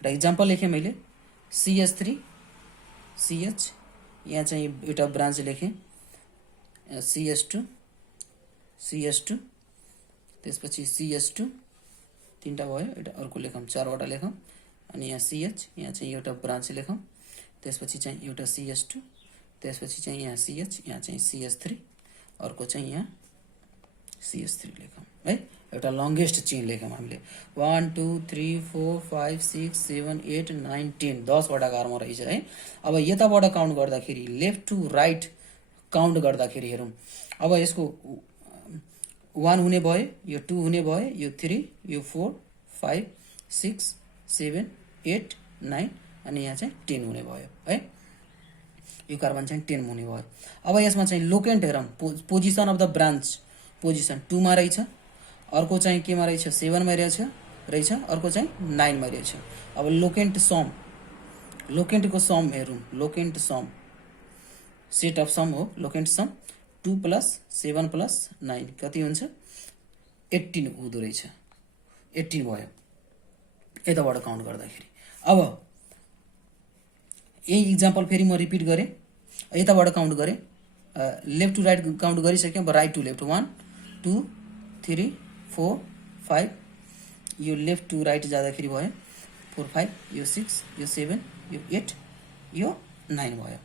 एउटा इक्जाम्पल लेखेँ मैले CH3 CH, यहाँ चाहिँ एउटा ब्रान्च लेखेँ CH2 CH2, त्यसपछि CH2 तीनटा भयो, एउटा अर्को लेखौँ, चारवटा लेखौँ, अनि यहाँ CH, यहाँ चाहिँ एउटा ब्रान्च लेखौँ, त्यसपछि चाहिँ एउटा CH2, त्यसपछि चाहिँ यहाँ CH, यहाँ चाहिँ CH3, अर्को चाहिँ यहाँ CH3 लेखौँ है। एउटा लङ्गेस्ट चेन लेखौँ हामीले 1 2 3 4 5 6 7 8 9 10 10वटा घरमा रहेछ है। अब यताबाट काउन्ट गर्दाखेरि लेफ्ट टु राइट काउन्ट गर्दाखेरि हेरौँ, अब यसको 1 हुने भयो, यो 2 हुने भयो, यो 3, यो 4 5 6 7 8 9 अनि यहाँ चाहिँ 10 हुने भयो है। यो कार्बन चाहिँ 10 हुने भयो। अब यसमा चाहिँ लोकेन्ट हेरौँ, position of the branch position 2 मा रहेछ, अर्को चाहिँ केमा रहेछ 7 मा रहेछ, अर्को चाहिँ 9 मा रहेछ। अब लोकेन्ट सम, लोकेन्टको सम हेरौँ, लोकेन्ट सम सेट अफ सम हो लोकेन्ट सम 2 + 7 + 9 कति हुन्छ 18 हुँदो रहेछ, 18 भयो यताबाट काउन्ट गर्दाखेरि। अब यही इक्जाम्पल फेरि म रिपिट गरेँ, यताबाट काउन्ट गरेँ, लेफ्ट टु राइट काउन्ट गरिसक्यो, अब राइट टु लेफ्ट 1 2 3 4 5, यो लेफ्ट टु राइट जाँदाखेरि भयो 4 5, यो 6, यो 7, यो 8, यो 9 भयो।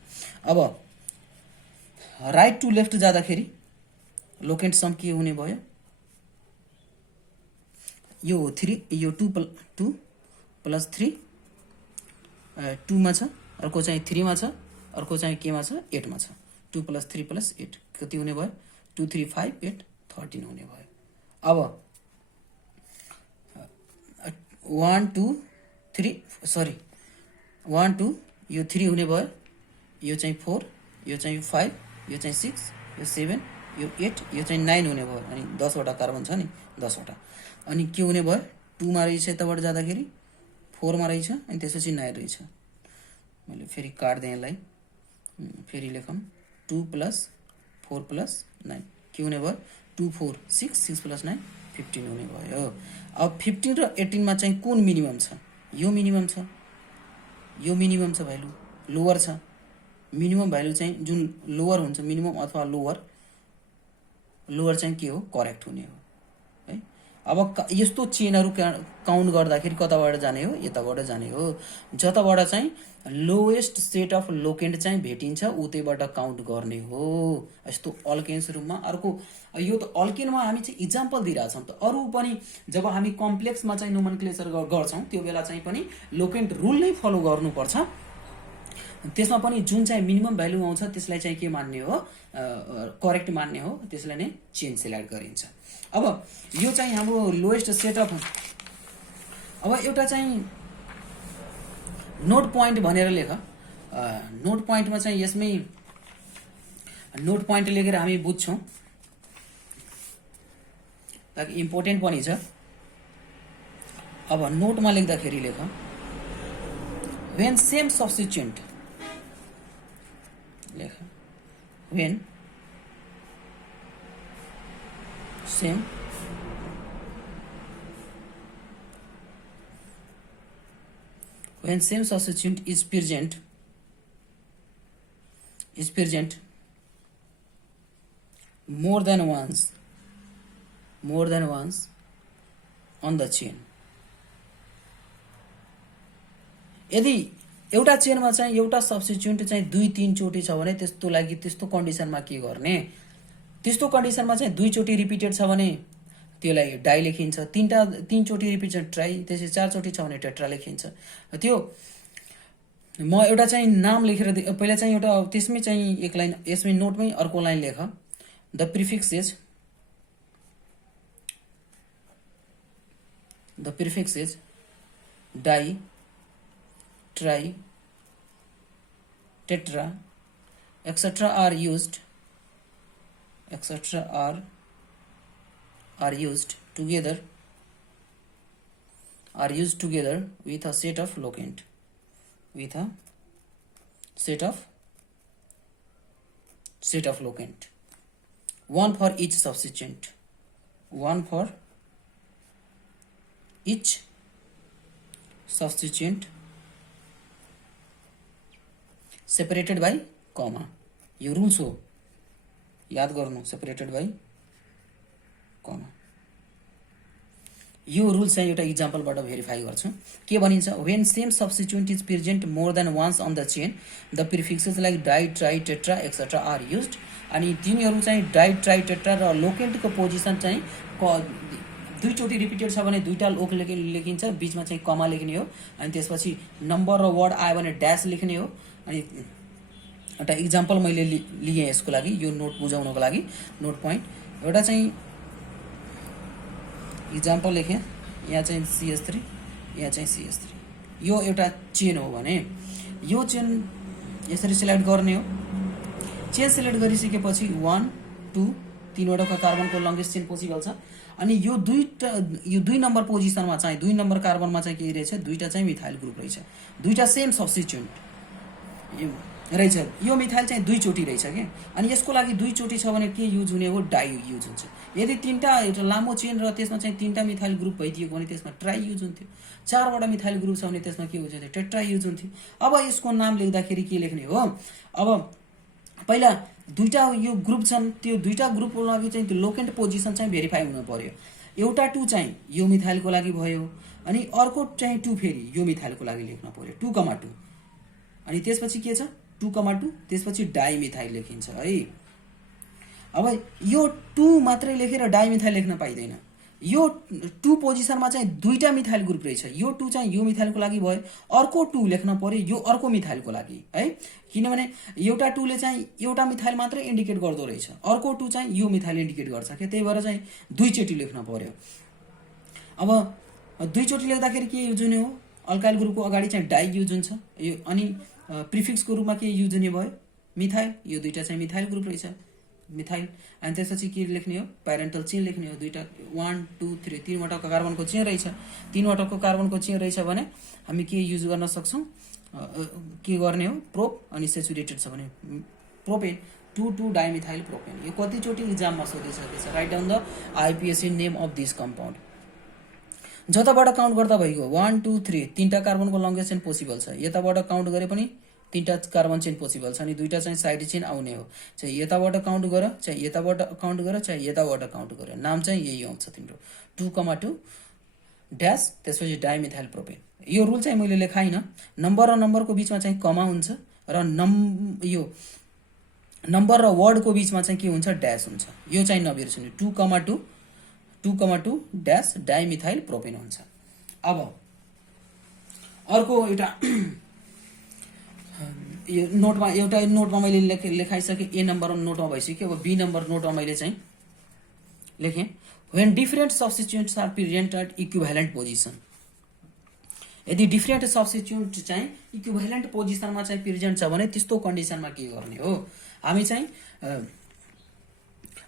अब राइट टु लेफ्ट जाँदाखेरि लोकेन्ट सम के हुने भयो, यो 3, यो 2 + 3 2 मा छ, अर्को चाहिँ 3 मा छ, अर्को चाहिँ केमा छ 8 मा छ, 2 + 3 + 8 कति हुने भयो 2 3 5 8 13 हुने भयो। अब 1 2 3 सरी 1 2 यो 3 हुने भयो, यो चाहिँ 4, यो चाहिँ 5, यो चाहिँ 6, यो 7, यो 8, यो चाहिँ 9 हुने भयो। अनि 10वटा कार्बन छ नि 10वटा, अनि के हुने भयो 2 मा रहेछ, यताबाट जाँदाखेरि 4 मा रहेछ, अनि त्यसपछि 9 रहेछ। मैले फेरि काट्दै यसलाई, फेरि लेखौँ 2 + 4 + 9 के हुने भयो 2 4 6 6 + 9 15 हुने भयो। अब 15 र 18 मा चाहिँ कुन मिनिमम छ, यो मिनिमम छ, यो मिनिमम छ भ्यालु लोवर छ, मिनिमम भ्यालु चाहिँ जुन लोवर हुन्छ मिनिमम अथवा लोवर चाहिँ के हो करेक्ट हुने हो है। अब यस्तो चेनहरू काउन्ट गर्दाखेरि कताबाट जाने हो यताबाट जाने हो, जताबाट चाहिँ लोएस्ट सेट अफ लोकेन्ट चाहिँ भेटिन्छ उतैबाट काउन्ट गर्ने हो। यस्तो अल्केन्स रूपमा अर्को, यो त अल्केनमा हामी चाहिँ इक्जाम्पल दिइरहेछौँ, त अरू पनि जब हामी कम्प्लेक्समा चाहिँ नोमेनक्लेचर गर्छौँ त्यो बेला चाहिँ पनि लोकेन्ट रुल नै फलो गर्नुपर्छ। त्यसमा पनि जुन चाहिँ मिनिमम भ्यालु आउँछ त्यसलाई चाहिँ के मान्ने हो करेक्ट मान्ने हो, त्यसलाई नै चेन सेलेक्ट गरिन्छ। अब यो चाहिँ हाम्रो लोएस्ट सेट अफ, अब एउटा चाहिँ नोट पोइन्ट भनेर लेख, नोट पोइन्टमा चाहिँ यसमै नोट पोइन्ट लेखेर हामी बुझ्छौँ ताकि इम्पोर्टेन्ट पनि छ। अब नोटमा लेख्दाखेरि लेख व्हेन सेम सब्स्टिट्युएन्ट, लेख when same when same substituent is present more than once on the chain, यदि एउटा चेनमा चाहिँ एउटा सब्स्टिट्युएन्ट चाहिँ 2-3 चोटि छ भने त्यस्तो लागि त्यस्तो कन्डिसनमा के गर्ने, त्यस्तो कन्डिसनमा चाहिँ 2 चोटि रिपिटेड छ भने त्यसलाई डाइ लेखिन्छ, 3 चोटि रिपिटेड ट्राई, त्यसै 4 चोटि छ भने टेट्रा लेखिन्छ। त्यो म एउटा चाहिँ नाम लेखेर पहिला चाहिँ एउटा त्यसमै चाहिँ एक लाइन, यसमै नोटमै अर्को लाइन लेख the prefix is di tri tetra etc are used together with a set of locant, one for each substituent, substituent separated by comma, यो रुल्स हो, याद गर्नु, सेपरेटेड बाई कमा। यो रुल चाहिँ एउटा इक्जाम्पलबाट भेरिफाई गर्छु। के भनिन्छ, when same substituent is present more than once on the chain the prefixes like di, tri, tetra etcetera are used. अनि तिनीहरू चाहिँ डाइ, ट्राई, टेट्रा र लोकेन्टको पोजिसन चाहिँ दुईचोटि रिपिटेड छ भने दुईटा लोक लेखिन्छ, बिचमा चाहिँ कमा लेख्ने हो। अनि त्यसपछि नम्बर र वर्ड आयो भने ड्यास लेख्ने हो। अनि एउटा इक्जाम्पल मैले लिएँ यसको लागि, यो नोट बुझाउनको लागि, नोट पोइन्ट एउटा चाहिँ इक्जाम्पल लेखेँ। यहाँ चाहिँ CS3, यहाँ चाहिँ CS3, यो एउटा चेन हो भने यो चेन यसरी सिलेक्ट गर्ने हो। चेन सिलेक्ट गरिसकेपछि 1 2 तीनवटा कार्बनको लङ्गेस्ट चेन पोसिबल छ। अनि यो दुई नम्बर पोजिसनमा चाहिँ 2 नम्बर कार्बनमा चाहिँ के रहेछ, दुईटा चाहिँ मिथाइल ग्रुप रहेछ, दुईटा सेम सब्स्टिट्युएन्ट रहेछ। यो मिथाइल चाहिँ दुईचोटि रहेछ के। अनि यसको लागि दुईचोटि छ भने के युज हुने हो, डाइ युज हुन्छ। यदि तीनटा एउटा लामो चेन र त्यसमा चाहिँ तीनटा मिथाइल ग्रुप भइदिएको भने त्यसमा ट्राई युज हुन्थ्यो। 4वटा मिथाइल ग्रुप छ भने त्यसमा के हुन्छ, टेट्रा युज हुन्थ्यो। अब यसको नाम लेख्दाखेरि के लेख्ने हो, अब पहिला दुईटा यो ग्रुप छन्, त्यो दुईटा ग्रुपको लागि चाहिँ त्यो लोकेन्ट पोजिसन चाहिँ भेरिफाई हुनु पर्यो। एउटा 2 चाहिँ यो मिथाइलको लागि भयो, अनि अर्को चाहिँ 2 फेरि यो मिथाइलको लागि लेख्न पर्यो, 2,2। अनि त्यसपछि के छ, 2,2, त्यसपछि डाइमिथाइल लेखिन्छ है। अब यो 2 मात्रै लेखेर डाइमिथाइल लेख्न पाइँदैन। यो 2 पोजिसनमा चाहिँ दुईटा मिथाइल ग्रुप रहेछ, यो 2 चाहिँ यो मिथाइलको लागि भयो, अर्को 2 लेख्न पर्यो यो अर्को मिथाइलको लागि है। किनभने एउटा 2 ले चाहिँ एउटा मिथाइल मात्रै इन्डिकेट गर्दो रहेछ, अर्को 2 चाहिँ यो मिथाइल इन्डिकेट गर्छ के, त्यही भएर चाहिँ दुईचोटि लेख्न पर्यो। अब दुईचोटि लेख्दाखेरि के युज हुने हो, अल्काइल ग्रुपको अगाडि चाहिँ डाइ युज हुन्छ यो, अनि प्रिफिक्सको रूपमा के युज हुने भयो, मिथाइल। यो दुईटा चाहिँ मिथाइल ग्रुप रहेछ, मिथाइल। अनि त्यसपछि के लेख्ने हो, प्यारेन्टल चेन लेख्ने हो। दुईटा 1 2 3 तीनवटाको कार्बनको चेन रहेछ, तीनवटाको कार्बनको चेन रहेछ भने हामी के युज गर्न सक्छौँ, के गर्ने हो, प्रोप। अनि सेचुरेटेड छ भने प्रोपेन, 2,2 डाइमिथाइल प्रोपेन। यो कतिचोटि इक्जाममा सोधिसकेको छ, write down the IUPAC name of this compound. जताबाट काउन्ट गर्दा भइगयो 1 2 3 तीनटा कार्बनको लङ्गेस्ट चेन पोसिबल छ। यताबाट काउन्ट गरे पनि तीनटा कार्बन चेन पोसिबल छ, अनि दुईटा चाहिँ साइड चेन आउने हो। चाहे यताबाट काउन्ट गर, चाहे यताबाट काउन्ट गर, चाहे यताबाट काउन्ट गर, नाम चाहिँ यही आउँछ तिम्रो, 2,2 ड्यास, त्यसपछि डाइमिथाइल प्रोपेन। यो रुल चाहिँ मैले लेखाइनँ। नम्बर र नम्बरको बिचमा चाहिँ कमा हुन्छ, र यो नम्बर र वर्डको बिचमा चाहिँ के हुन्छ, ड्यास हुन्छ। यो चाहिँ नबिर्सनु, 2,2 ड्यास डाइमिथाइल प्रोपेन हुन्छ। अब अर्को एउटा यो नोटमा, एउटा नोटमा मैले लेखाइसकेँ, A नम्बर नोटमा भइसक्यो। अब B नम्बर नोटमा मैले चाहिँ लेखेँ, when different substituents are present at equivalent position. यदि डिफरेन्ट सब्स्टिट्युएन्ट चाहिँ इक्विभ्यालेन्ट पोजिसनमा चाहिँ प्रेजेन्ट छ भने त्यस्तो कन्डिसनमा के गर्ने हो, हामी चाहिँ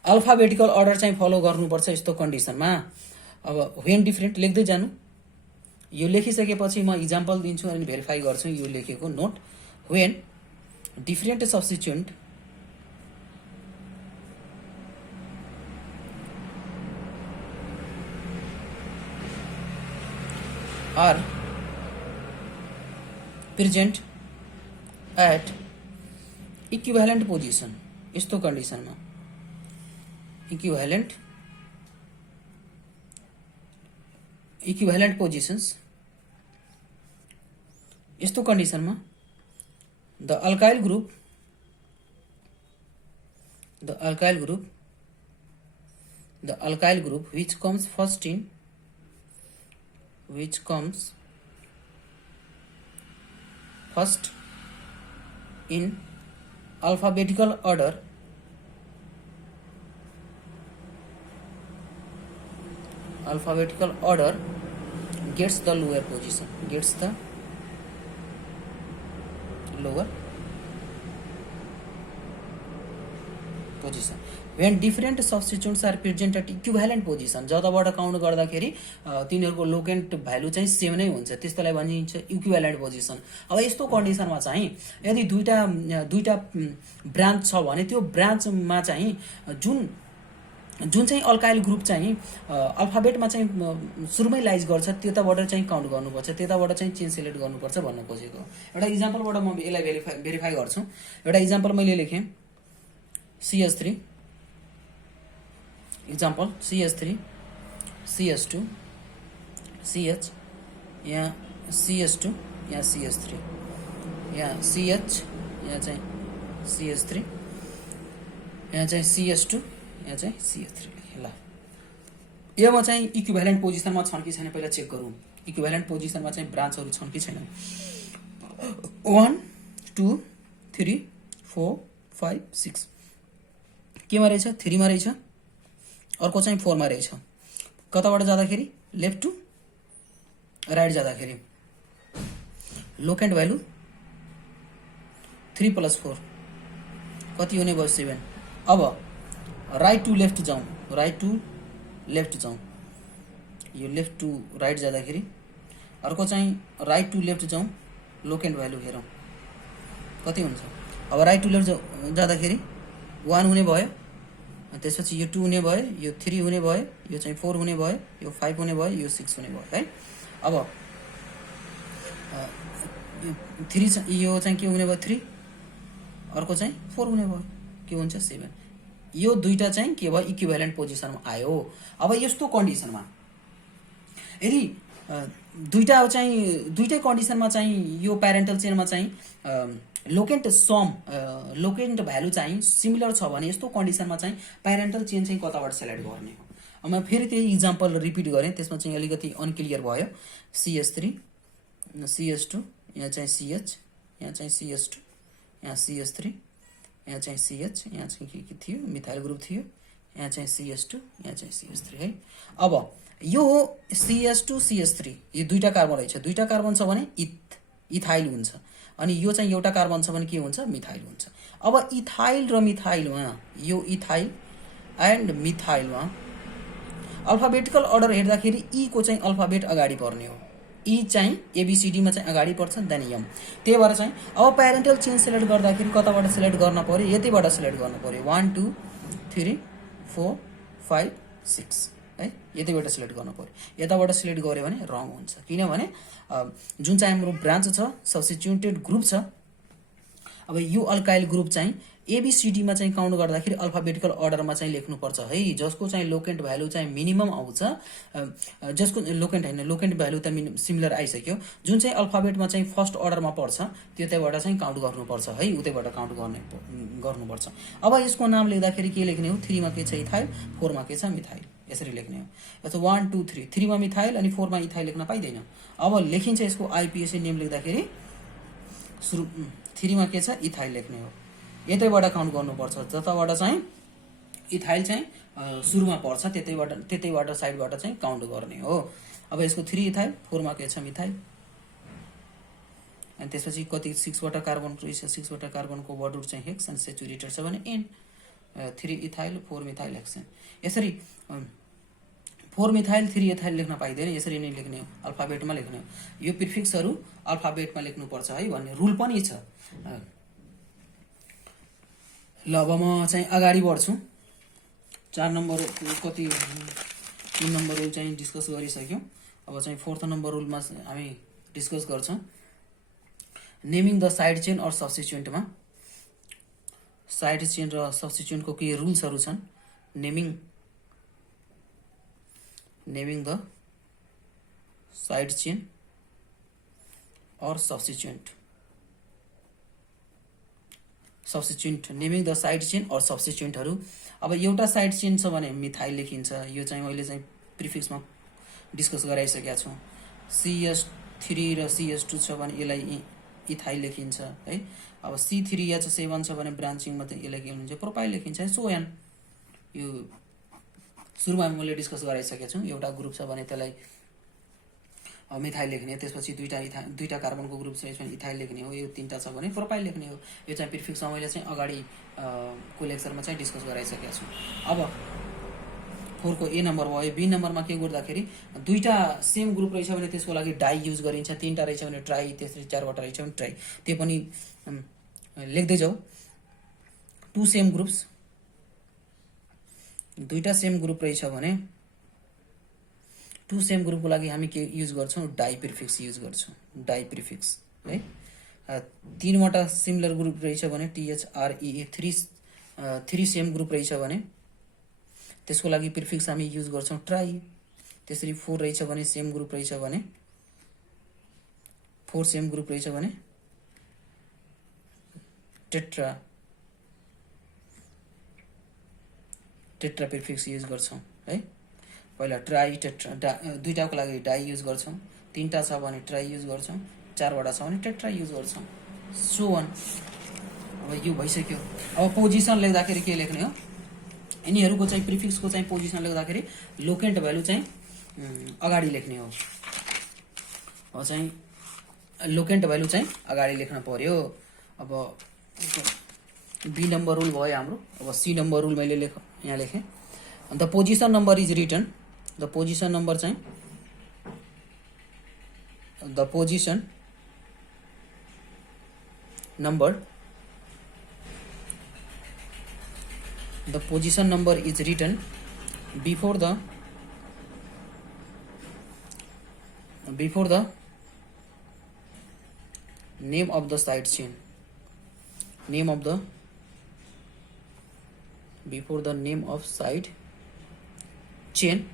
अल्फाबेटिकल अर्डर चाहिँ फलो गर्नुपर्छ यस्तो कन्डिसनमा। अब व्हेन डिफरेन्ट लेख्दै जानु, यो लेखिसकेपछि म इक्जाम्पल दिन्छु अनि भेरिफाई गर्छु यो लेखेको note. When different substituent are present at equivalent position, यस्तो कन्डिसनमा इक्विभ्यालेन्ट पोजिसन्स, यस्तो कन्डिसनमा the alkyl group which comes first in alphabetical order gets the lower position, when different substituents are present at equivalent position, जताबाट count गर्दाखेरि तिनीहरूको लोकेन्ट value चाहिँ same नै हुन्छ, त्यस्तोलाई भनिन्छ इक्विभ्यालेन्ट पोजिसन। अब यस्तो कन्डिसनमा चाहिँ यदि दुईटा ब्रान्च छ भने त्यो ब्रान्चमा चाहिँ जुन जुन चाहिँ अल्काइल ग्रुप चाहिँ अल्फाबेटमा चाहिँ सुरुमै लाइज गर्छ त्यताबाट चाहिँ काउन्ट गर्नुपर्छ, त्यताबाट चाहिँ चेन सेलेक्ट गर्नुपर्छ भन्न खोजेको। एउटा इक्जाम्पलबाट म यसलाई भेरिफाई गर्छु। एउटा इक्जाम्पल मैले लेखेँ CH3, example CH3 CH2 CH, यहाँ CH2 यहाँ CH3, यहाँ CH, यहाँ चाहिँ CH3, यहाँ चाहिँ CH2, यहाँ चाहिँ CH3 लेखेँ। ल योमा चाहिँ इक्विभ्यालेन्ट पोजिसनमा छन् कि छैन पहिला चेक गरौँ। इक्विभ्यालेन्ट पोजिसनमा चाहिँ ब्रान्चहरू छन् कि छैन। 1 2 3 4 5 6 केमा रहेछ? 3 मा रहेछ, अर्को चाहिँ 4 मा रहेछ। कताबाट जाँदाखेरि? लेफ्ट टु राइट जाँदाखेरि लोकेन्ट भ्यालु 3 + 4 कति हुने भयो? 7। अब राइट टु लेफ्ट जाउँ, राइट टु लेफ्ट जाउँ, यो लेफ्ट टु राइट जाँदाखेरि अर्को चाहिँ राइट टु लेफ्ट जाउँ, लोकेन्ट भ्यालु हेरौँ कति हुन्छ। अब राइट टु लेफ्ट जाँदाखेरि 1 हुने भयो, त्यसपछि यो 2 हुने भयो, यो 3 हुने भयो, यो चाहिँ 4 हुने भयो, यो 5 हुने भयो, यो 6 हुने भयो है। अब 3 यो चाहिँ के हुने भयो? 3, अर्को चाहिँ 4 हुने भयो, के हुन्छ? 7। यो दुईटा चाहिँ के भयो? इक्विभ्यालेन्ट पोजिसनमा आयो। अब यस्तो कन्डिसनमा यदि दुईटै कन्डिसनमा चाहिँ यो प्यारेन्टल चेनमा चाहिँ लोकेन्ट भ्यालु चाहिँ सिमिलर छ भने यस्तो कन्डिसनमा चाहिँ प्यारेन्टल चेन चाहिँ कताबाट सेलेक्ट गर्ने हो। अब म फेरि त्यही इक्जाम्पल रिपिट गरेँ, त्यसमा चाहिँ अलिकति अनक्लियर भयो। CH3 CH2, यहाँ चाहिँ CH, यहाँ चाहिँ CH2, यहाँ CH3, यहाँ चाहिँ CH, यहाँ चाहिँ के थियो? मिथाइल ग्रुप थियो, यहाँ चाहिँ CH2, यहाँ चाहिँ CH3 है। अब यो CH2 CH3 यो दुईटा कार्बन रहेछ, दुईटा कार्बन छ भने इथाइल हुन्छ, अनि यो चाहिँ एउटा कार्बन छ भने के हुन्छ? मिथाइल हुन्छ। अब इथाइल र मिथाइलमा यो इथाइल एन्ड मिथाइलमा अल्फाबेटिकल अर्डर हेर्दाखेरि ई को चाहिँ अल्फाबेट अगाडि पर्ने हो। ई चाहिँ ABCDमा चाहिँ अगाडि पर्छ, देन एम। त्यही भएर चाहिँ अब प्यारेन्टल चेन सेलेक्ट गर्दाखेरि कताबाट सेलेक्ट गर्न पर्यो? यतिबाट सेलेक्ट गर्न पर्यो। 1 2 3 4 5 6 है, यतिबाट सेलेक्ट गर्न पर्यो। यताबाट सेलेक्ट गऱ्यो भने रङ हुन्छ, किनभने जुन चाहिँ हाम्रो ब्रान्च छ सब्स्टिट्युटेड ग्रुप छ। अब यो अल्काइल ग्रुप चाहिँ ABCDमा चाहिँ काउन्ट गर्दाखेरि अल्फाबेटिकल अर्डरमा चाहिँ लेख्नुपर्छ है, जसको चाहिँ लोकेन्ट भ्यालु चाहिँ मिनिमम आउँछ। जसको लोकेन्ट होइन, लोकेन्ट भ्यालु त सिमिलर आइसक्यो। जुन चाहिँ अल्फाबेटमा चाहिँ फर्स्ट अर्डरमा पर्छ त्यतैबाट चाहिँ काउन्ट गर्नुपर्छ है, उतैबाट काउन्ट गर्नुपर्छ। अब यसको नाम लेख्दाखेरि के लेख्ने हो? 3 मा के छ? इथाइल, 4 मा के छ? मिथाइल, यसरी लेख्ने हो। यस्तो 1 2 3, 3 मा मिथाइल अनि 4 मा इथाइल लेख्न पाइँदैन। अब लेखिन्छ यसको IPSC नेम लेख्दाखेरि 3 मा के छ? इथाइल लेख्ने हो। यतैबाट काउन्ट गर्नुपर्छ, जताबाट चाहिँ इथाइल चाहिँ सुरुमा पर्छ त्यतैबाट साइडबाट चाहिँ काउन्ट गर्ने हो। अब यसको 3 इथाइल, 4 मा के छ? मिथाइल, अनि त्यसपछि कति? 6 वटा कार्बन रहेछ, 6 वटा कार्बनको वर्ड रुट चाहिँ हेक्स अनि सेचुरेटेड छ भने एन। 3 इथाइल 4 मिथाइल हेक्सेन, यसरी 4 मिथाइल 3 इथाइल लेख्न पाइँदैन, यसरी नै लेख्ने हो, अल्फाबेटमा लेख्ने हो। यो प्रिफिक्सहरू अल्फाबेटमा लेख्नुपर्छ है भन्ने रुल पनि छ। ल अब म चाहिँ अगाडि बढ्छु। 4 नम्बर कति 3 नम्बर रुल चाहिँ डिस्कस गरिसक्यौँ। अब चाहिँ 4th नम्बर रुलमा हामी डिस्कस गर्छौँ naming the side chain or सब्स्टिट्युएन्टमा। साइड चेन र सब्स्टिट्युएन्टको के रुल्सहरू छन्? Naming the side chain or substituent. Naming the side chain or सब्स्टिट्युएन्टहरू। अब एउटा साइड चेन छ भने मिथाइल लेखिन्छ, यो चाहिँ मैले चाहिँ प्रिफिक्समा डिस्कस गराइसकेका छु। CH3 र CH2 छ भने यसलाई इथाइल लेखिन्छ है। अब C3H7 छ भने ब्रान्चिङमा चाहिँ यसलाई के हुन्छ? प्रोपाइल लेखिन्छ, सो एन। यो सुरुमा मैले डिस्कस गराइसकेको छु। एउटा ग्रुप छ भने त्यसलाई मिथाइल लेख्ने, त्यसपछि दुईटा कार्बनको ग्रुप छ यसमा इथाइल लेख्ने हो। यो 3टा छ भने प्रोपाइल लेख्ने हो। यो चाहिँ प्रिफिक्समा मैले चाहिँ अगाडि को लेक्चरमा चाहिँ डिस्कस गराइसकेको छु। अब 4 को A नम्बर भयो। B नम्बरमा के गर्दाखेरि दुईटा सेम ग्रुप रहेछ भने त्यसको लागि डाई युज गरिन्छ, 3टा रहेछ भने ट्राई, त्यसरी 4वटा रहेछ भने ट्राई। त्यो पनि लेख्दै जाऊ। 2 सेम ग्रुप्स दुईटा सेम ग्रुप रहेछ भने टु सेम ग्रुपको लागि हामी के युज गर्छौँ डाई प्रिफिक्स युज गर्छौँ डाई प्रिफिक्स है तीनवटा सिमिलर ग्रुप रहेछ भने THREE थ्री सेम ग्रुप रहेछ भने त्यसको लागि प्रिफिक्स हामी युज गर्छौँ ट्राई त्यसरी 4 रहेछ भने सेम ग्रुप रहेछ भने 4 सेम ग्रुप रहेछ भने टेट्रा टेट्रा प्रिफिक्स युज गर्छौँ है पहिला ट्राई टेट्रा दुईटाको लागि डाई युज गर्छौँ तीनटा छ भने ट्राई युज गर्छौँ चारवटा छ भने टेट्रा युज गर्छौँ सो अन अब यो भइसक्यो अब पोजिसन लेख्दाखेरि के लेख्ने हो यिनीहरूको चाहिँ प्रिफिक्सको चाहिँ पोजिसन लेख्दाखेरि लोकेन्ट भ्यालु चाहिँ अगाडि लेख्ने हो अब चाहिँ लोकेन्ट भ्यालु चाहिँ अगाडि लेख्न पर्यो अब बी नम्बर रुल भयो हाम्रो अब सी नम्बर रुल मैले यहाँ लेखेँ the position number is written the position number चाहिँ the position number the position number is written before the name of the side chain before the name of side chain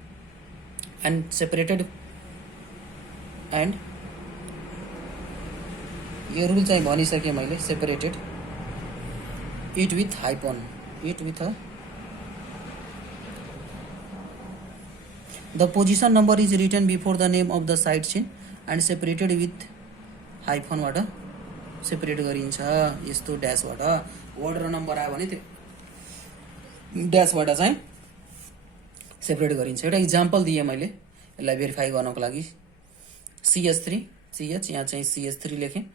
and separated and यो rule चाहिँ भनिसकेँ मैले separated it with hyphen it with the position number is written before the name of the side chain and separated with हाइफनबाट separate गरिन्छ यस्तो ड्यासबाट word र number आयो भने त्यो ड्यासबाट चाहिँ सेपरेट गरिन्छ एउटा इक्जाम्पल दिएँ मैले यसलाई भेरिफाई गर्नको लागि CS3 CH यहाँ चाहिँ CS3 लेखेँ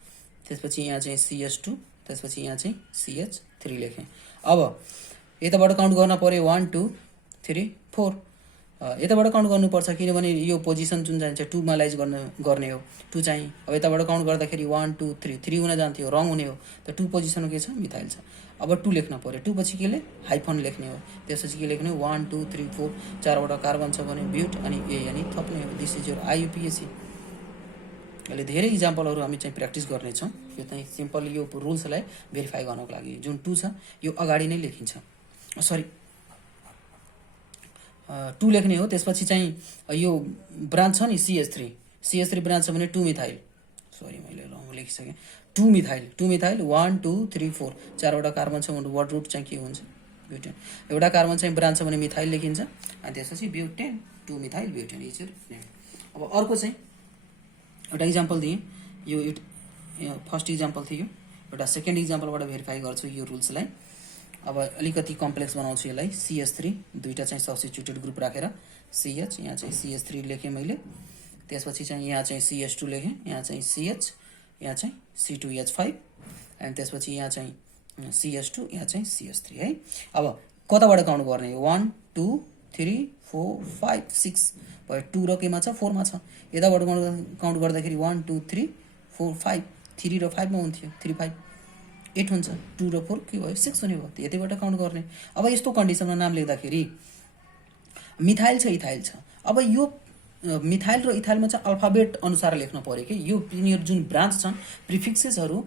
त्यसपछि यहाँ चाहिँ CS2 त्यसपछि यहाँ चाहिँ CH3 लेखेँ अब यताबाट काउन्ट गर्न पर्यो 1 2 3 4 यताबाट काउन्ट गर्नुपर्छ किनभने यो पोजिसन जुन चाहिँ 2 मा लाइज गर्ने हो 2 चाहिँ अब यताबाट काउन्ट गर्दाखेरि 1 2 3 3 हुन जान्थ्यो रङ हुने हो त 2 पोजिसनमा के छ मिथाइल छ अब 2 लेख्न पर्यो 2 पछि केले हाइफन लेख्ने हो त्यसपछि के लेख्ने 1 2 3 4 चारवटा कार्बन छ भने ब्युट अनि ए अनि थप्ने हो दिस इज योर IUPAC अहिले धेरै इक्जाम्पलहरू हामी चाहिँ प्र्याक्टिस गर्नेछौँ यो चाहिँ सिम्पल यो रुल्सलाई भेरिफाई गर्नको लागि जुन 2 छ यो अगाडि नै लेखिन्छ सरी 2 लेख्ने हो त्यसपछि चाहिँ यो ब्रान्च छ नि CS3 ब्रान्च छ भने 2 मिथाइल सरी मैले रङ लेखिसकेँ 2 मिथाइल 1 2 3 4 चारवटा कार्बन छ भने वर्ड रुट चाहिँ के हुन्छ ब्युटेन एउटा कार्बन चाहिँ ब्रान्च छ भने मिथाइल लेखिन्छ अनि त्यसपछि butane 2 methyl butane is your name अब अर्को चाहिँ एउटा इक्जाम्पल दिएँ यो फर्स्ट इक्जाम्पल थियो एउटा सेकेन्ड इक्जाम्पलबाट भेरिफाई गर्छु यो रुल्सलाई अब अलिकति कम्प्लेक्स बनाउँछु यसलाई CS3 दुईटा चाहिँ सब्स्टिट्युटेड ग्रुप राखेर CH यहाँ चाहिँ CS3 लेखेँ मैले त्यसपछि चाहिँ यहाँ चाहिँ CS2 लेखेँ यहाँ चाहिँ CH यहाँ चाहिँ C2H5 अनि त्यसपछि यहाँ चाहिँ CS2 यहाँ चाहिँ CS3 है अब कताबाट काउन्ट गर्ने 1 2 3 4 5 6 भयो 2 र केमा छ 4 मा छ यताबाट काउन्ट गर्दाखेरि 1 2 3 4 5 3 र 5 मा हुन्थ्यो 3 5 8 हुन्छ 2 र 4 के भयो 6 हुने भयो यतिबाट काउन्ट गर्ने अब यस्तो कन्डिसनमा नाम लेख्दाखेरि मिथाइल छ इथाइल छ अब यो मिथाइल र इथाइलमा चाहिँ अल्फाबेट अनुसार लेख्न पर्यो कि यो यिनीहरू जुन ब्रान्च छन् प्रिफिक्सेसहरू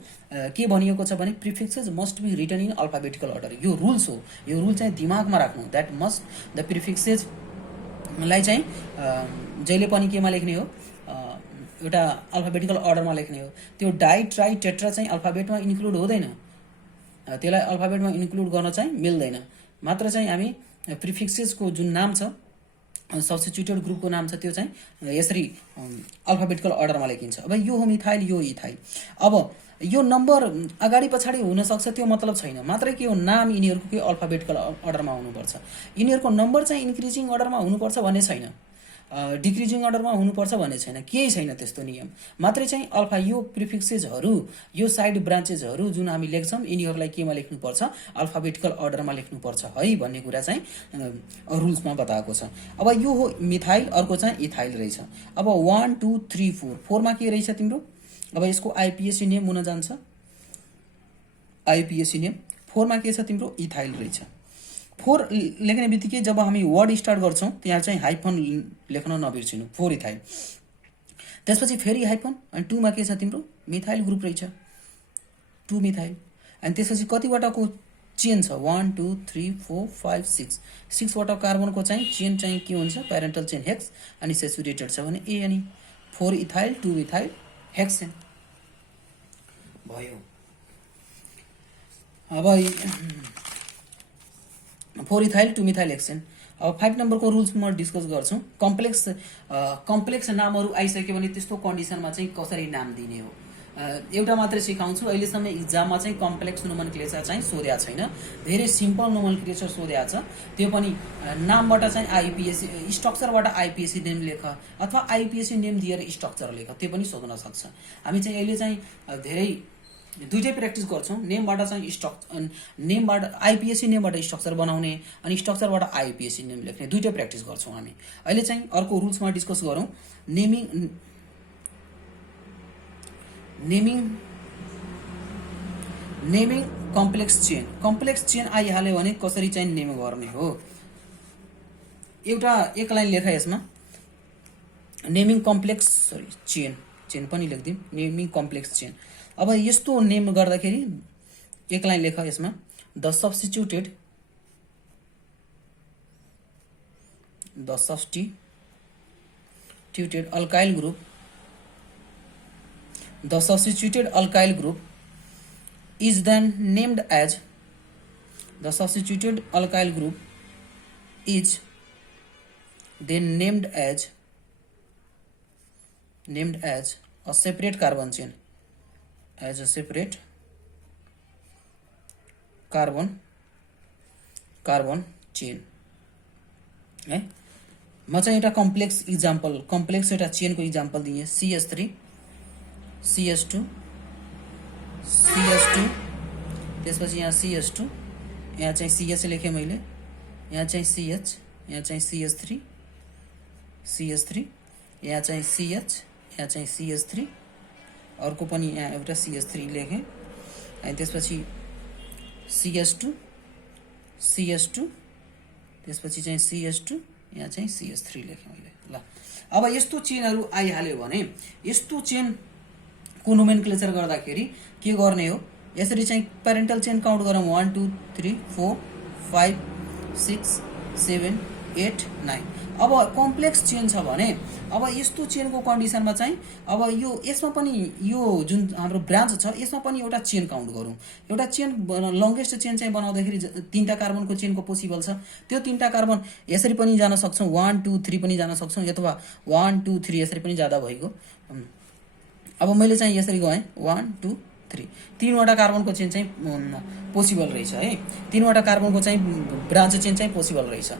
के भनिएको छ भने prefixes must be written in alphabetical order यो रुल्स हो यो रुल चाहिँ दिमागमा राख्नु द्याट मस्ट द प्रिफिक्सेसलाई चाहिँ जहिले पनि केमा लेख्ने हो एउटा अल्फाबेटिकल अर्डरमा लेख्ने हो त्यो डाई ट्राई टेट्रा चाहिँ अल्फाबेटमा इन्क्लुड हुँदैन त्यसलाई अल्फाबेटमा इन्क्लुड गर्न चाहिँ मिल्दैन मात्र चाहिँ हामी प्रिफिक्सेसको जुन नाम छ सब्स्टिट्युटेड ग्रुपको नाम छ त्यो चाहिँ यसरी अल्फाबेटिकल अर्डरमा लेखिन्छ अब यो हो मिथाइल यो इथाइल अब यो नम्बर अगाडि पछाडि हुन सक्छ त्यो मतलब छैन मात्रै के हो नाम यिनीहरूको के अल्फाबेटिकल अर्डरमा हुनुपर्छ यिनीहरूको नम्बर चाहिँ इन्क्रिजिङ अर्डरमा हुनुपर्छ भन्ने छैन डिक्रिजिङ अर्डरमा हुनुपर्छ भन्ने छैन केही छैन त्यस्तो नियम मात्रै चाहिँ अल्फा यो प्रिफिक्सेसहरू यो साइड ब्रान्चेसहरू जुन हामी लेख्छौँ यिनीहरूलाई केमा लेख्नुपर्छ अल्फाबेटिकल अर्डरमा लेख्नुपर्छ है भन्ने कुरा चाहिँ रुल्समा बताएको छ अब यो हो मिथाइल अर्को चाहिँ इथाइल रहेछ अब 1 2 3 4 4 मा के रहेछ तिम्रो अब यसको IUPAC नेम हुन जान्छ IUPAC नेम 4 मा के छ तिम्रो इथाइल रहेछ फोर लेख्ने बित्तिकै जब हामी वर्ड स्टार्ट गर्छौँ त्यहाँ चाहिँ हाइफन लेख्न नबिर्सिनु, 4 इथाइल। त्यसपछि फेरि हाइफन अनि 2 मा के छ तिम्रो मिथाइल ग्रुप रहेछ, 2 मिथाइल। अनि त्यसपछि कतिवटाको चेन छ 1 2 3 4 5 6, 6वटा कार्बनको चाहिँ चेन चाहिँ के हुन्छ प्यारेन्टल चेन हेक्स अनि सेचुरेटेड छ भने ए अनि 4 इथाइल 2 मिथाइल हेक्सेन भयो। अब 4 इथाइल 2 मिथाइल हेक्सेन। अब 5 नम्बरको रुल्स म डिस्कस गर्छु। कम्प्लेक्स नामहरू आइसक्यो भने त्यस्तो कन्डिसनमा चाहिँ कसरी नाम दिने हो एउटा मात्रै सिकाउँछु। अहिलेसम्म इक्जाममा चाहिँ कम्प्लेक्स नोमेनक्लेचर चाहिँ सोधेको छैन, धेरै सिम्पल नोमेनक्लेचर सोधेको छ। त्यो पनि नामबाट चाहिँ आइपिएसी स्ट्रक्चरबाट आइपिएसी नेम लेख अथवा आइपिएसी नेम दिएर स्ट्रक्चर लेख, त्यो पनि सोध्न सक्छ। हामी चाहिँ अहिले चाहिँ धेरै दुईटै प्र्याक्टिस गर्छौँ। नेमबाट चाहिँ नेमबाट आइपिएसी नेमबाट स्ट्रक्चर बनाउने अनि स्ट्रक्चरबाट आइपिएसी नेम लेख्ने दुईटै प्र्याक्टिस गर्छौँ हामी। अहिले चाहिँ अर्को रुल्समा डिस्कस गरौँ। नेमिङ कम्प्लेक्स चेन आइहाल्यो भने कसरी चाहिँ नेम गर्ने हो। एउटा एक लाइन लेख यसमा नेमिङ कम्प्लेक्स चेन पनि लेख्दिउँ, नेमिङ कम्प्लेक्स चेन। अब यस्तो नेम गर्दाखेरि एक लाइन लेख यसमा the substituted alkyl group, the substituted alkyl group is then named as a separate carbon chain, है। म चाहिँ एउटा कम्प्लेक्स एउटा चेनको इक्जाम्पल दिएँ CH3 त्यसपछि यहाँ CH2 यहाँ चाहिँ CH लेखेँ मैले, यहाँ चाहिँ CH, यहाँ चाहिँ CH3 यहाँ चाहिँ CH, यहाँ चाहिँ CH3 अर्को पनि यहाँ एउटा CH3 लेखेँ अनि त्यसपछि CH2 त्यसपछि चाहिँ CH2 यहाँ चाहिँ CH3 लेखेँ मैले। ल अब यस्तो चेनहरू आइहाल्यो भने यस्तो चेन को नोमेनक्लेचर गर्दाखेरि के गर्ने हो, यसरी चाहिँ प्यारेन्टल चेन काउन्ट गरौँ 1 2 3 4 5 6 7 8 9। अब कम्प्लेक्स चेन छ भने अब यस्तो चेनको कन्डिसनमा चाहिँ अब यसमा पनि यो जुन हाम्रो ब्रान्च छ यसमा पनि एउटा चेन काउन्ट गरौँ। एउटा चेन लङ्गेस्ट चेन चाहिँ बनाउँदाखेरि 3टा कार्बनको चेनको पोसिबल छ। त्यो 3टा कार्बन यसरी पनि जान सक्छौँ, 1 2 3 पनि जान सक्छौँ अथवा 1 2 3 यसरी पनि जाँदा भइगयो। अब मैले चाहिँ यसरी गएँ 1 2 3, 3वटा कार्बनको चेन चाहिँ पोसिबल रहेछ है, 3वटा कार्बनको चाहिँ ब्रान्च चेन चाहिँ पोसिबल रहेछ।